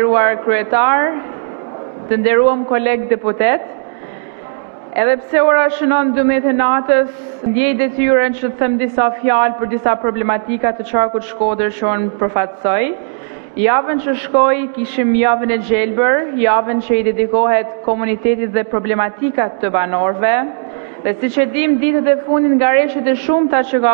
Nderuar kryetar, të nderuam kolegë deputet, edhe pse ora shënon 12 natës, ndjej detyrën që të them disa fjalë për disa problematika të qarkut Shkodër që unë përfaqësoj. Javën që shkoi kishim javën e gjelbër, javën që i dedikohet komunitetit dhe problematikat të banorëve, dhe siç e dim ditët e fundit nga rreshtet e shumta që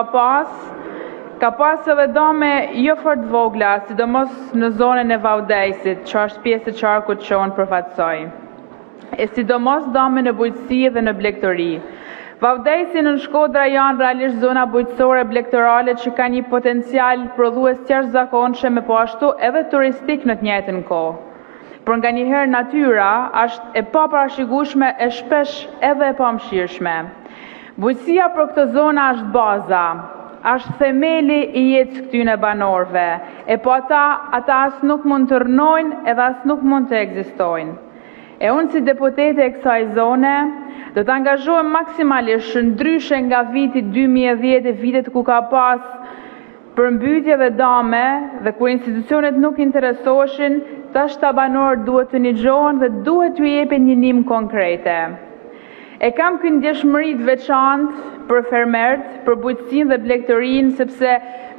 ka pas edhe dame jo fort vogla, sidomos në zonën e Vaudejsit, që është pjesë e qarkut që unë përfaqësoj. E sidomos dame në bujqësi dhe në blegtori. Vaudejsi në Shkodra janë realisht zona bujqësore blegtorale që ka një potencial prodhues jashtëzakonshëm, po ashtu edhe turistik në të njëjtën kohë. Por nga njëherë natyra është e paparashikueshme e shpesh edhe e pamëshirshme. Bujqësia për këtë zona është baza, është themeli i jetës këtyne banorëve, e po ata as nuk mund të rënojnë edhe as nuk mund të ekzistojnë. E unë si deputete e kësaj zone, do të angazhohem maksimalisht ndryshe nga viti 2010 e vitet ku ka pas përmbytje dhe dame dhe kur institucionet nuk interesoheshin, tash ta banorët duhet të nixhohen dhe duhet t'u jepen një ndihmë konkrete. E kam këtë ndjeshmëri të veçantë për fermerët, për bujqësinë dhe blegtorinë, sepse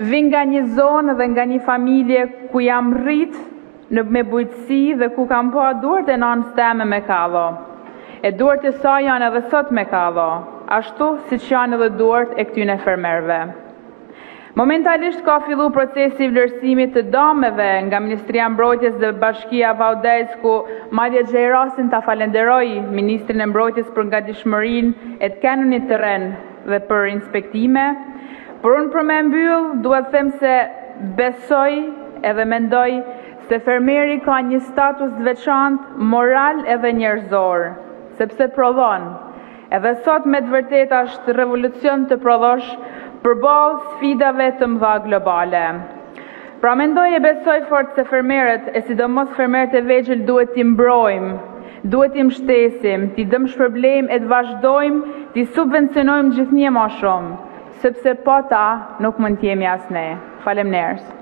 vi nga një zonë dhe nga një familje ku jam rrit me bujqësi dhe ku kam pa duart e nanës teme me kallo. E duart e saj janë edhe sot me kallo, ashtu siç janë edhe duart e këtyne fermerëve. Momentalisht ka fillu procesi i vlerësimit të dameve nga Ministria e Mbrojtjes dhe Bashkia Vaudejs, ku madje gjej rastin ta falenderoj Ministrin e Mbrojtjes për ngatishmërinë e të kenë një terren dhe për inspektime. Por unë për me mbyll, duhet them se besoj edhe mendoj se fermeri ka një status të veçantë moral edhe njerëzor, sepse prodhon. Edhe sot me të vërtetë është revolucion të prodhosh përballë sfidave të mëdha globale. Pra mendoj e besoj fort se fermerët, e sidomos fermerët e vegjël, duhet t'i mbrojmë, duhet t'i mbështesim, t'i dëm shpërblejmë e të vazhdojmë, t'i subvencionojmë gjithnjë më shumë, sepse pa ta nuk mund t'jemi as ne. Faleminderit.